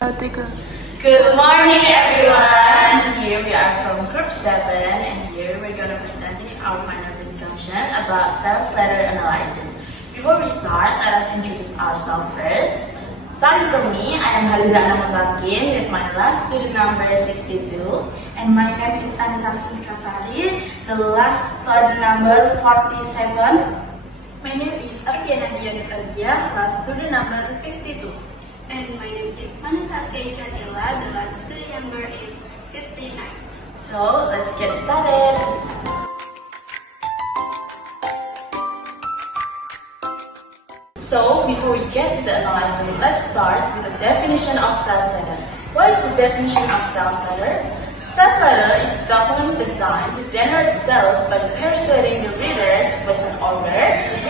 Good morning, everyone. Here we are from Group 7, and here we're going to presenting our final discussion about sales letter analysis. Before we start, let us introduce ourselves first. Starting from me, I am Haliza Anamutakin with my last student number 62. And my name is Anissa Sunikasari, the last student number 47. My name is Ardiana Dianifradia, last student number 52. And my name is Vanessa Skejatila, the last student number is 59. So, let's get started. So, before we get to the analysis, let's start with the definition of sales letter. What is the definition of sales letter? Sales letter is a document designed to generate sales by persuading the reader to place an order,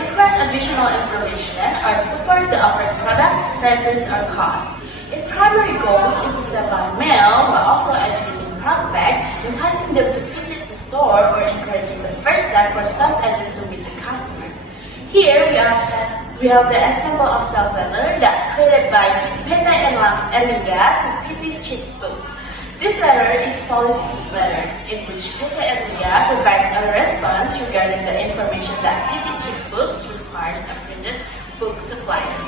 request additional information, or support the offered product, service, or cost. Its primary goal is to sell by mail while also educating prospects, enticing them to visit the store, or encouraging the first step for sales agent to meet the customer. Here we have the example of sales letter that created by PT Erlangga to PT's cheap books. This letter is solicited letter in which PT Erlangga provides a response regarding the information that PT cheap books requires a printed book supplier.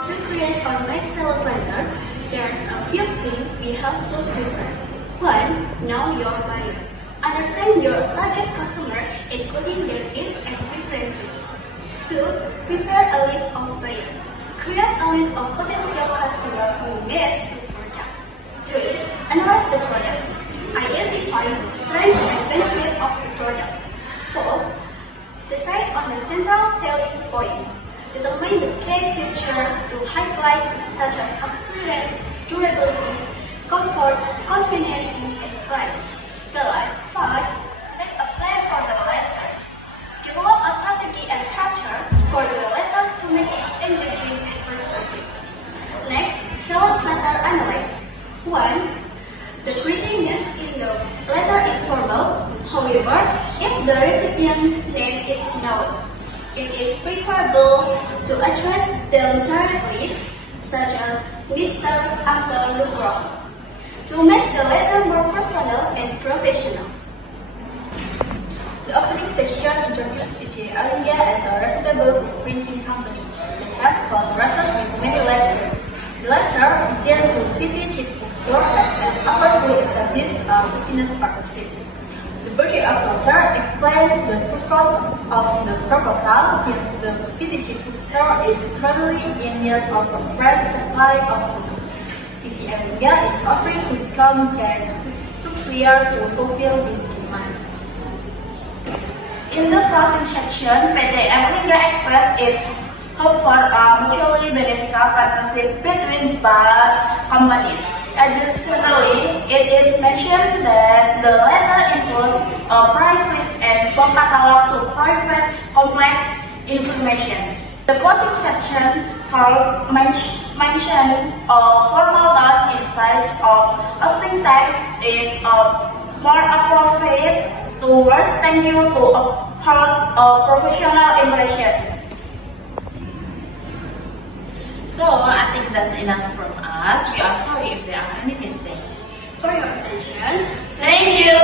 To create online sales letter, there's a few things we have to prepare. 1. Know your buyer. Understand your target customer, including their needs and preferences. 2. Prepare a list of buyers. Create a list of potential customers who meets the product. 3. Analyze the product. Identify the strengths and benefits of the product. 4. Decide on the central selling point. Determine the key features to highlight such as appearance, durability, comfort, convenience, and price. The last 5. Make a plan for the letter. Develop a strategy and structure for the letter to make it engaging and persuasive. Next, sales letter analysis. 1. The greeting used in the letter is formal. However, if the recipient name is known, it is preferable to address them directly, such as Mr. Uncle Lugro, to make the letter more personal and professional. The opening section introduces PT Erlangga as a reputable printing company that has got record with many letters. The letter is sent to PT cheap bookstore as an offer to establish a business partnership. The body of the letter explains the purpose of the proposal since the PT cheap bookstore is currently in need of a fresh supply of books. PT Erlangga is offering to become their supplier to fulfill this demand. In the closing section, PT Erlangga expressed its hope for a mutually beneficial partnership between both companies. Additionally, it is mentioned that the letter includes a price list and book catalog to provide complete information. The closing section shall mention a formal note inside of a syntax is more appropriate to word thank you to uphold a professional impression. So, I think that's enough from us. We are sorry if there are any mistakes. For your attention, Thank you!